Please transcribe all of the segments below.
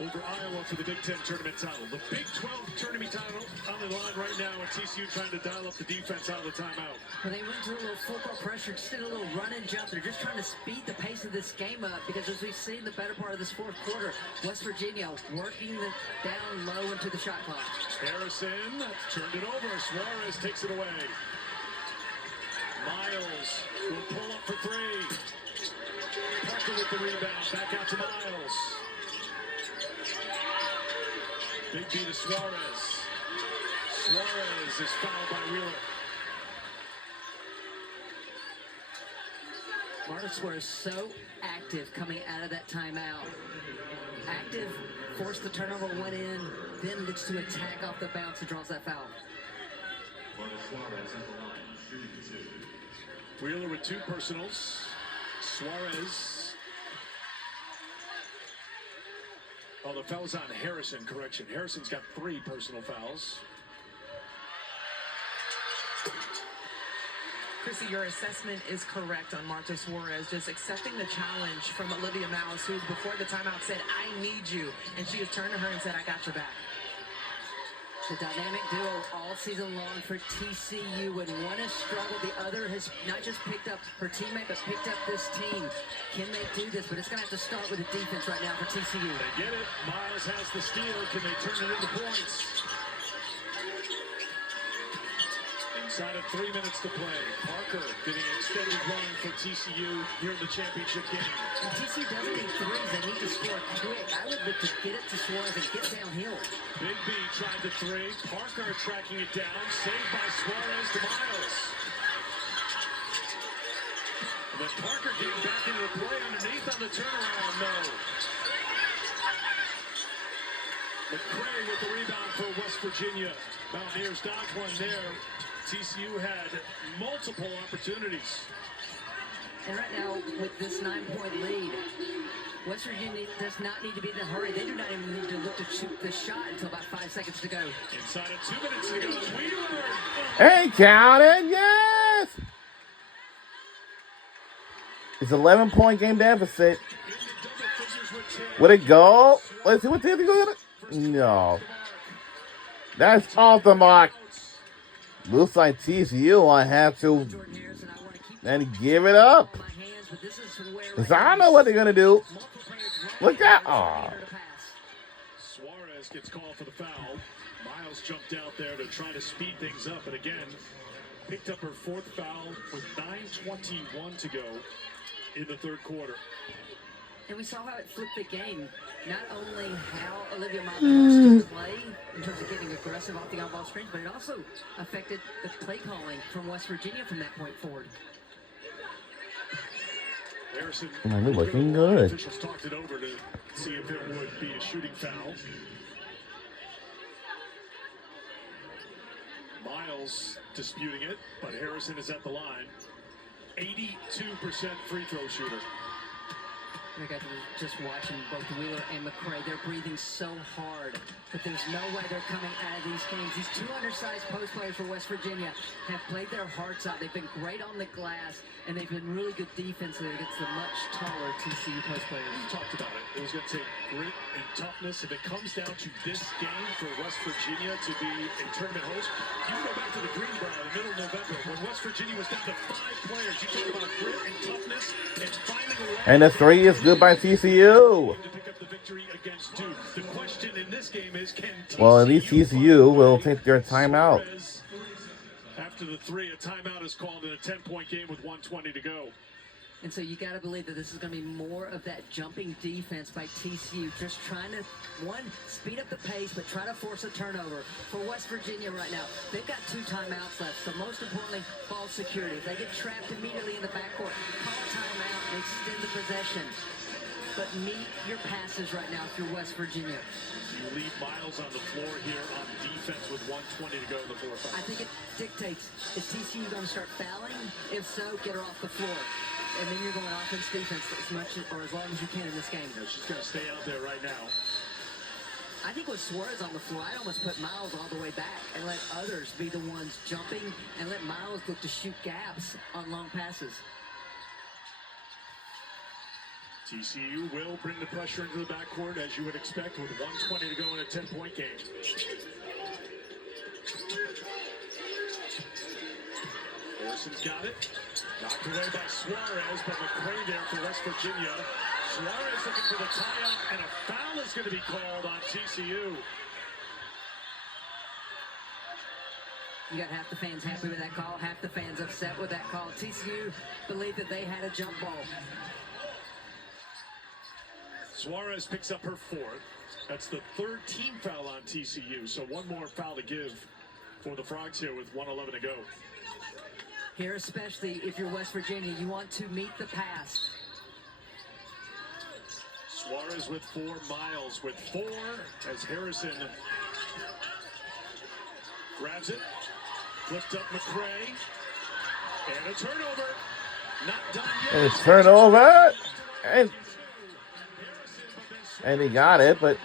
over Iowa for the Big Ten tournament title. The Big 12 tournament title on the line right now, and TCU trying to dial up the defense out of the timeout. Well, they went to a little full-court pressure, just did a little run and jump. They're just trying to speed the pace of this game up because as we've seen the better part of this fourth quarter, West Virginia working down low into the shot clock. Harrison turned it over. Suarez takes it away. Miles will pull up for three. Parker with the rebound. Back out to Miles. Big B to Suarez. Suarez is fouled by Wheeler. Martin Suarez so active coming out of that timeout. Active, forced the turnover, went in, then looks to attack off the bounce and draws that foul. Wheeler with two personals. Suarez. Oh, the foul's on Harrison, correction. Harrison's got 3 personal fouls. Chrissy, your assessment is correct on Marta Suarez, just accepting the challenge from Olivia Miles, who before the timeout said, I need you. And she has turned to her and said, I got your back. The dynamic duo all season long for TCU. When one has struggled, the other has not just picked up her teammate, but picked up this team. Can they do this? But it's going to have to start with the defense right now for TCU. They get it. Miles has the steal. Can they turn it into points? Inside of 3 minutes to play. Parker getting an extended run for TCU here in the championship game. And TCU doesn't need threes. They need to score quick. I would look to get it to Suarez and get downhill. Big B tried the 3. Parker tracking it down. Saved by Suarez to Miles. And then Parker getting back into the play underneath on the turnaround. No. McCray with the rebound for West Virginia. Mountaineers dodge one there. TCU had multiple opportunities. And right now, with this 9-point lead, West Virginia does not need to be in a hurry. They do not even need to look to shoot the shot until about 5 seconds to go. Inside of 2 minutes to go, Wheeler. Hey, count it, yes! It's an 11-point game deficit. Would it go? Let's see what the other go. No. That's off the mark. Looks like TCU I have to then give it up. Because I don't know what they're going to do. Look at Suarez gets called for the foul. Miles jumped out there to try to speed things up. And again, picked up her 4th foul with 9:21 to go in the third quarter. And we saw how it flipped the game. Not only how Olivia Miles wants to play in terms of getting aggressive off the on-ball screens, but it also affected the play calling from West Virginia from that point forward. Harrison, they're looking good. Officials talked it over to see if it would be a shooting foul. Miles disputing it, but Harrison is at the line. 82% free throw shooter. I got to just watching both Wheeler and McCray. They're breathing so hard, but there's no way they're coming out of these games. These 2 undersized post players for West Virginia have played their hearts out. They've been great on the glass, and they've been really good defensively against the much taller TCU post players. We talked about it. It was going to take grit and toughness. If it comes down to this game for West Virginia to be a tournament host, you go back to the Greenbrier in the middle of November when West Virginia was down to 5 players. You talk about grit and toughness and finding a way. And the 3 is good by TCU. The question in this game is, can TCU, well, at least TCU will take their timeout. After the 3, a timeout is called in a 10-point game with 1:20 to go. And so you got to believe that this is going to be more of that jumping defense by TCU, just trying to, one, speed up the pace, but try to force a turnover. For West Virginia right now, they've got 2 timeouts left. So most importantly, ball security. If they get trapped immediately in the backcourt, call a timeout and extend the possession. But meet your passes right now if you're West Virginia. You leave Miles on the floor here on defense with 1:20 to go in the fourth. I think it dictates, is TCU going to start fouling? If so, get her off the floor. And then you're going offense, defense as much or as long as you can in this game. Yeah, she's going to stay out there right now. I think with Suarez on the floor, I'd almost put Miles all the way back and let others be the ones jumping and let Miles look to shoot gaps on long passes. TCU will bring the pressure into the backcourt, as you would expect, with 1:20 to go in a 10-point game. Harrison's got it. Knocked away by Suarez, but McCray there for West Virginia. Suarez looking for the tie-up, and a foul is going to be called on TCU. You got half the fans happy with that call, half the fans upset with that call. TCU believed that they had a jump ball. Suarez picks up her fourth. That's the third team foul on TCU, so one more foul to give for the Frogs here with 1:11 to go. Here, especially if you're West Virginia, you want to meet the pass. Suarez with 4, Miles with 4, as Harrison grabs it, flipped up McCray, and a turnover. Not done yet. And it's turnover, and he got it, but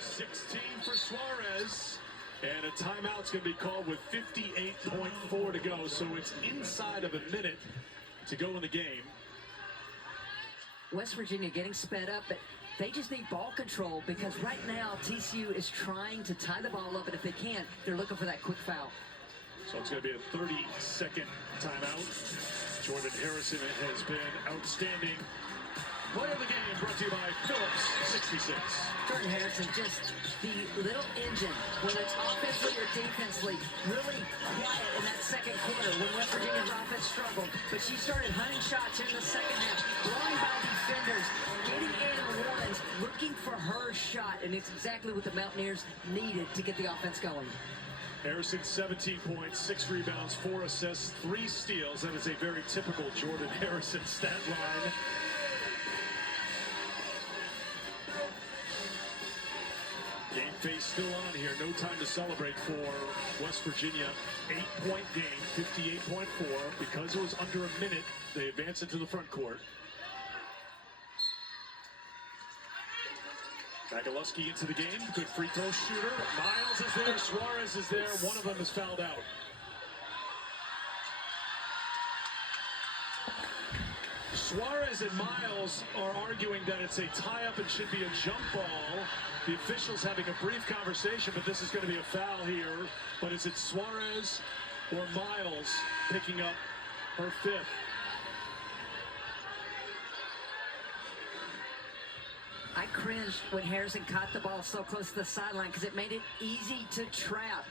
16 for Suarez, and a timeout's going to be called with 58.4 to go, so it's inside of a minute to go in the game. West Virginia getting sped up, but they just need ball control, because right now TCU is trying to tie the ball up, and if they can't, they're looking for that quick foul. So it's going to be a 30-second timeout. Jordan Harrison has been outstanding. Player of the game brought to you by Phillips 66. Jordan Harrison, just the little engine, whether it's offensively or defensively, really quiet in that second quarter when West Virginia's offense struggled. But she started hunting shots in the second half, blowing by defenders, getting in ones, looking for her shot, and it's exactly what the Mountaineers needed to get the offense going. Harrison, 17 points, 6 rebounds, 4 assists, 3 steals. That is a very typical Jordan Harrison stat line. Game face still on here. No time to celebrate for West Virginia. 8-point game, 58.4. Because it was under a minute, they advance into the front court. Magaluski into the game. Good free throw shooter. Miles is there. Suarez is there. One of them is fouled out. Suarez and Miles are arguing that it's a tie-up and should be a jump ball. The officials having a brief conversation, but this is going to be a foul here. But is it Suarez or Miles picking up her 5th? I cringed when Harrison caught the ball so close to the sideline, because it made it easy to trap.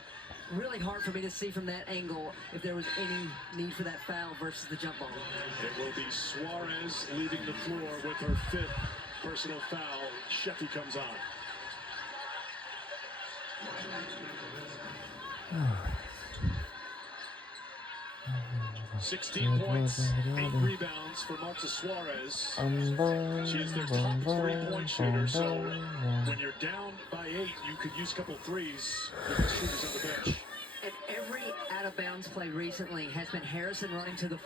Really hard for me to see from that angle if there was any need for that foul versus the jump ball. It will be Suarez leaving the floor with her 5th personal foul. Sheffy comes on. 16 points, 8 rebounds for Marta Suarez. She is their top 3-point shooter, so when you're down by 8, you could use a couple threes with the shooters on the bench. And every out-of-bounds play recently has been Harrison running to the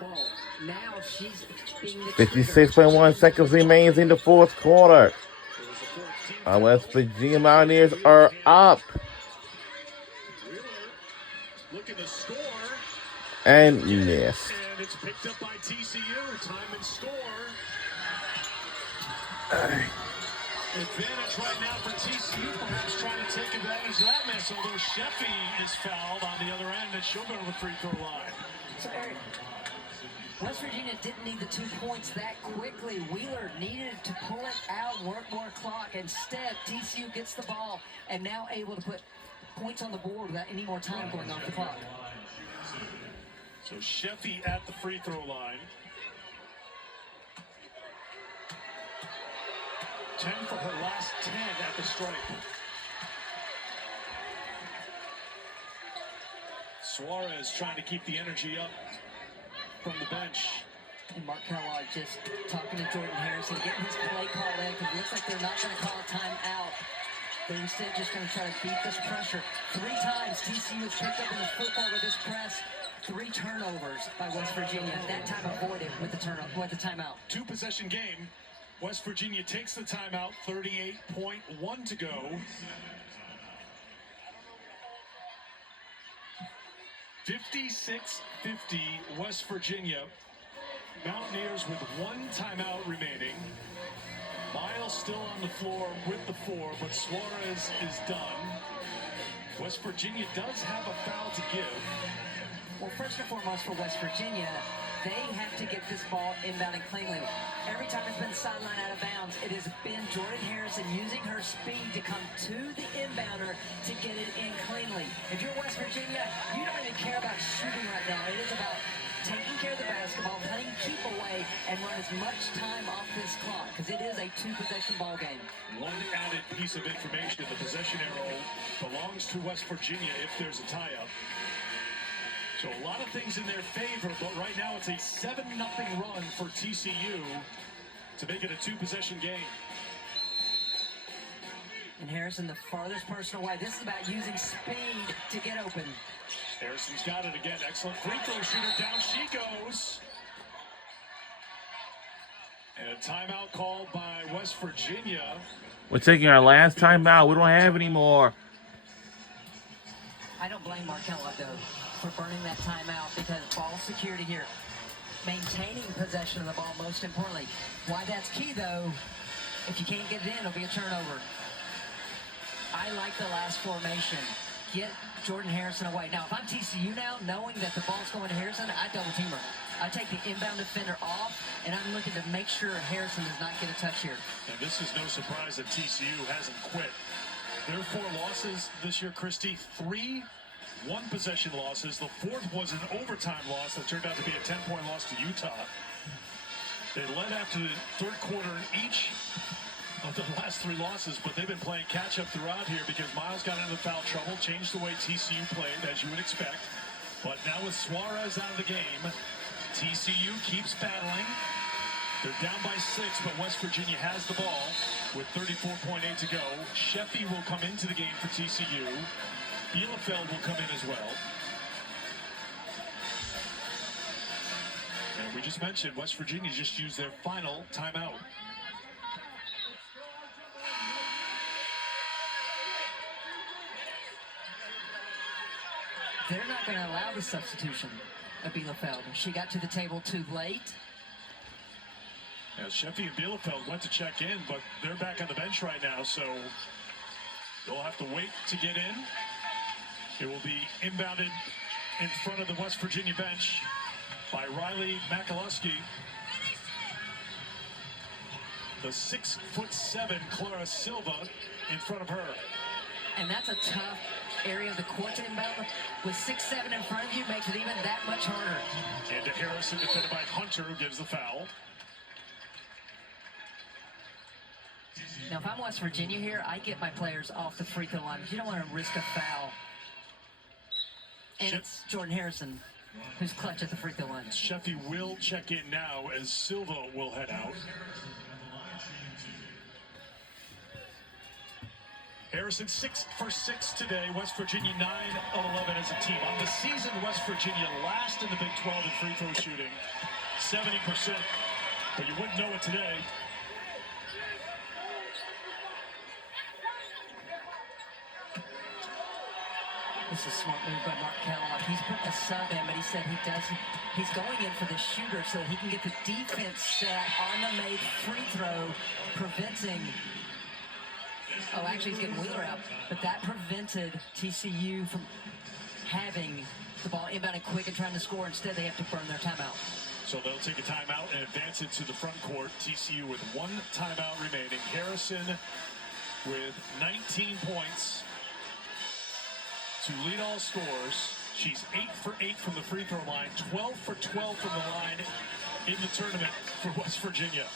ball. Now she's being the 56.1 seconds remains in the fourth quarter. Our West Virginia Mountaineers are up. Wheeler looking to score. And missed. And it's picked up by TCU. Time and score. Advantage right now for TCU, perhaps trying to take advantage of that miss, although Sheffy is fouled on the other end, and she'll go to the free throw line. So, Eric, West Virginia didn't need the 2 points that quickly. Wheeler needed to pull it out, work more clock. Instead, TCU gets the ball and now able to put points on the board without any more time going off the clock. So Sheffy at the free throw line. 10 for her last 10 at the stripe. Suarez trying to keep the energy up from the bench. And Mark Kellogg just talking to Jordan Harrison, getting his play call in, because it looks like they're not going to call a timeout. They're instead just going to try to beat this pressure. 3 times TCU was picked up in the football with this press. 3 turnovers by West Virginia. That time avoided with the timeout. 2-possession game. West Virginia takes the timeout. 38.1 to go. 56-50 West Virginia. Mountaineers with 1 timeout remaining. Miles still on the floor with the 4, but Suarez is done. West Virginia does have a foul to give. Well, first and foremost for West Virginia, they have to get this ball inbounding cleanly. Every time it's been sidelined out of bounds, it has been Jordan Harrison using her speed to come to the inbounder to get it in cleanly. If you're West Virginia, you don't even care about shooting right now. It is about taking care of the basketball, playing keep away, and run as much time off this clock, because it is a 2-possession ball game. One added piece of information, the possession arrow belongs to West Virginia if there's a tie-up. So a lot of things in their favor, but right now it's a 7-0 run for TCU to make it a 2-possession game. And Harrison, the farthest person away. This is about using speed to get open. Harrison's got it again. Excellent free throw shooter. Down she goes. And a timeout called by West Virginia. We're taking our last timeout. We don't have any more. I don't blame Markella, though, for burning that timeout, because ball security here. Maintaining possession of the ball, most importantly. Why that's key, though, if you can't get it in, it'll be a turnover. I like the last formation. Get Jordan Harrison away. Now, if I'm TCU now, knowing that the ball's going to Harrison, I double team her. I take the inbound defender off, and I'm looking to make sure Harrison does not get a touch here. And this is no surprise that TCU hasn't quit. Their 4 losses this year, Christy, 3 one-possession losses. The 4th was an overtime loss that turned out to be a 10-point loss to Utah. They led after the 3rd quarter in each of the last 3 losses, but they've been playing catch-up throughout here because Miles got into foul trouble, changed the way TCU played, as you would expect. But now with Suarez out of the game, TCU keeps battling. They're down by 6, but West Virginia has the ball with 34.8 to go. Sheffy will come into the game for TCU. Bielefeld will come in as well. And we just mentioned West Virginia just used their final timeout. They're not going to allow the substitution of Bielefeld. She got to the table too late. As Sheffy and Bielefeld went to check in, but they're back on the bench right now, so they'll have to wait to get in. It will be inbounded in front of the West Virginia bench by Riley Makaluski. The 6'7" Clara Silva in front of her. And that's a tough area of the court to inbound. With 6'7" in front of you, makes it even that much harder. And to Harrison, defended by Hunter, who gives the foul. Now, if I'm West Virginia here, I get my players off the free throw line. You don't want to risk a foul. And it's Jordan Harrison who's clutch at the free throw line. Sheffy will check in now as Silva will head out. Harrison 6 for 6 today. West Virginia 9 of 11 as a team. On the season, West Virginia last in the Big 12 in free throw shooting, 70%. But you wouldn't know it today. This is a smart move by Mark Kellogg. He's putting a sub in, but he said he's going in for the shooter so he can get the defense set on the made free throw, preventing. Oh, actually, he's getting Wheeler out, but that prevented TCU from having the ball inbounding quick and trying to score. Instead, they have to burn their timeout. So they'll take a timeout and advance it to the front court. TCU with 1 timeout remaining. Harrison with 19 points to lead all scores. She's 8 for 8 from the free throw line, 12 for 12 from the line in the tournament for West Virginia.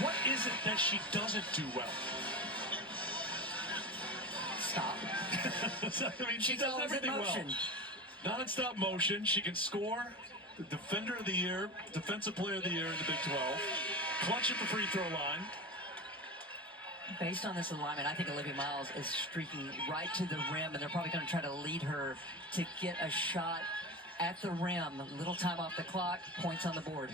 What is it that she doesn't do well? Stop. I mean, she does everything well. Non-stop motion. She can score. The defender of the year, defensive player of the year in the Big 12. Clutch at the free throw line. Based on this alignment, I think Olivia Miles is streaking right to the rim, and they're probably going to try to lead her to get a shot at the rim. Little time off the clock, points on the board.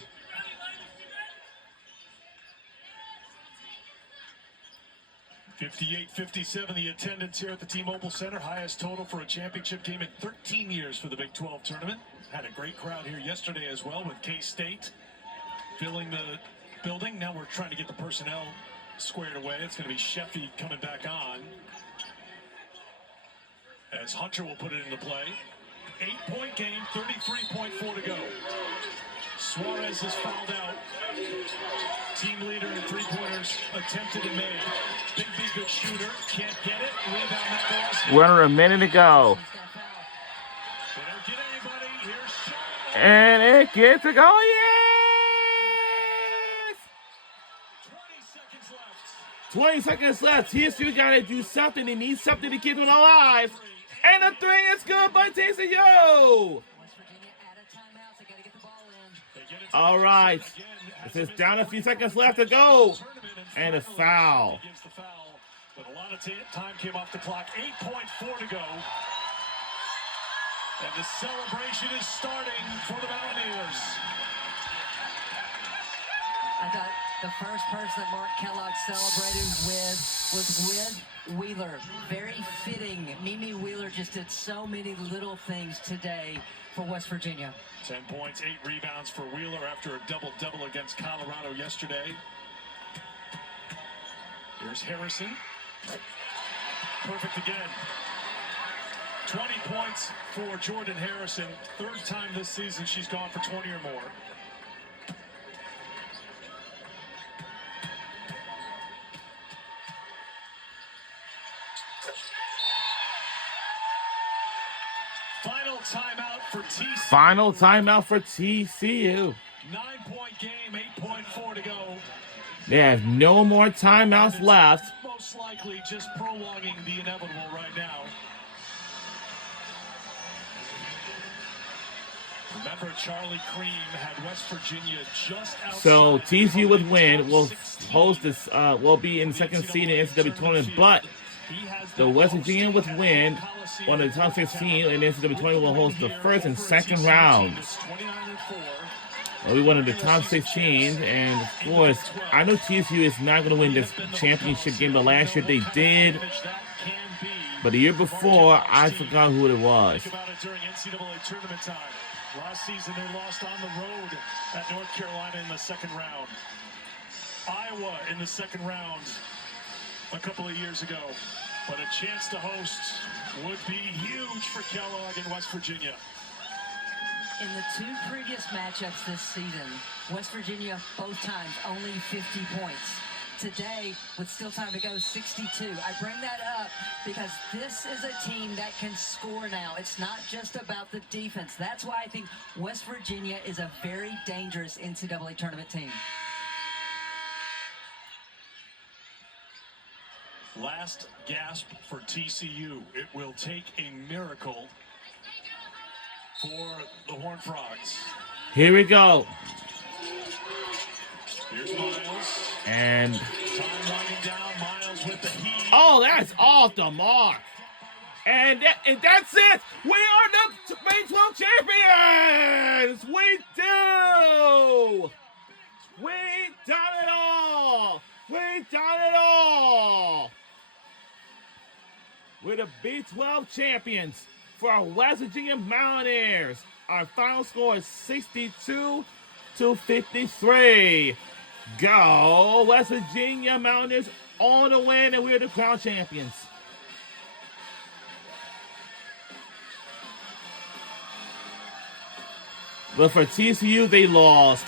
58-57 the attendance here at the T-Mobile Center. Highest total for a championship game in 13 years for the Big 12 tournament. Had a great crowd here yesterday as well with K-State filling the building. Now we're trying to get the personnel squared away. It's going to be Sheffy coming back on, as Hunter will put it into play. 8-point game, 33.4 to go. Suarez is fouled out. Team leader in three-pointers attempted and made. Big B, good shooter. Can't get it. Rebound that loss. We're under a minute to go. They don't get anybody. Here's Shaw. And it gets a goal. Yes! 20 seconds left. 20 seconds left. TCU got to do something. They need something to keep them alive. And the three is good by TCU. All right. This is down a few seconds left to go. And a foul. But a lot of time came off the clock. 8.4 to go. And the celebration is starting for the Mountaineers. I thought the first person that Mark Kellogg celebrated with was with Wheeler. Very fitting. Mimi Wheeler just did so many little things today for West Virginia. 10 points, 8 rebounds for Wheeler after a double-double against Colorado yesterday. Here's Harrison. Perfect again. 20 points for Jordan Harrison. Third time this season she's gone for 20 or more. Final timeout for TCU. Final timeout for TCU. 9-point game, 8.4 to go. They have no more timeouts left. Most likely just prolonging the inevitable right now. Remember, Charlie Cream had West Virginia just outside. So TCU with win will host this. Will be in the second seed in the NCAA tournament, but the West Virginia with win on the top 16 in the NCAA tournament will host the first and second rounds. We won in the top 16, and of course, I know TCU is not going to win this championship game, but last year they did. But the year before, I forgot who it was. Last season, they lost on the road at North Carolina in the second round. Iowa in the second round a couple of years ago. But a chance to host would be huge for Kellogg in West Virginia. In the two previous matchups this season, West Virginia both times only 50 points. Today, with still time to go, 62. I bring that up because this is a team that can score now. It's not just about the defense. That's why I think West Virginia is a very dangerous NCAA tournament team. Last gasp for TCU. It will take a miracle for the Horned Frogs. Here we go. Here's Miles. And Time winding down. Miles with the heat. oh, that's off the mark. And that's it. We are the Big 12 champions. We do. We done it all. We done it all. We're the Big 12 champions for our West Virginia Mountaineers. Our final score is 62-53. Go West Virginia Mountaineers on the win, and we're the crown champions. But for TCU, they lost.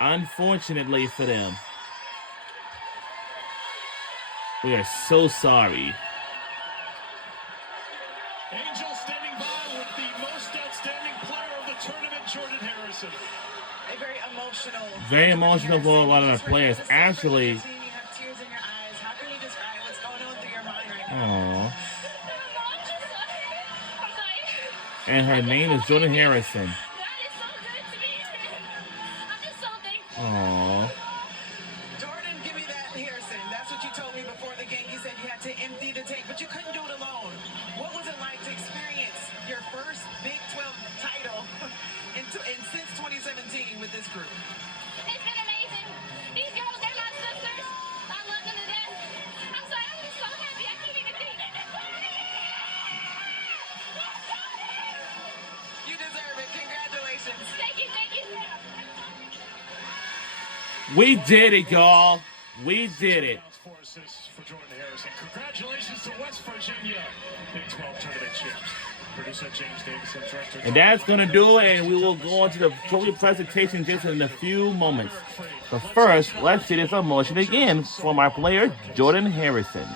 Unfortunately for them. We are so sorry. Angel standing by with the most outstanding player of the tournament, Jordan Harrison. A very emotional. Very emotional for a lot of our players. Actually, You have tears in your eyes. How can you describe what's going on through your mind right now? aww. And her name is Jordan Harrison. God is so good to me. I'm just so thankful. Aww. Jordan, give me that, Harrison. That's what you told me before the game. You said you had to empty the tank, but you couldn't do it alone. What was it like to experience your first Big 12 title since 2017 with this group? It's been amazing. These girls, they're my sisters. I love them to death. I'm We did it, y'all. We did it. 4 assists for Jordan Harrison. Congratulations to West Virginia, Big 12 tournament champs. Producer James Davison, director. And that's going to do it, and we will go on to the trophy presentation just in a few moments. But first, let's see this emotion again from our player, Jordan Harrison.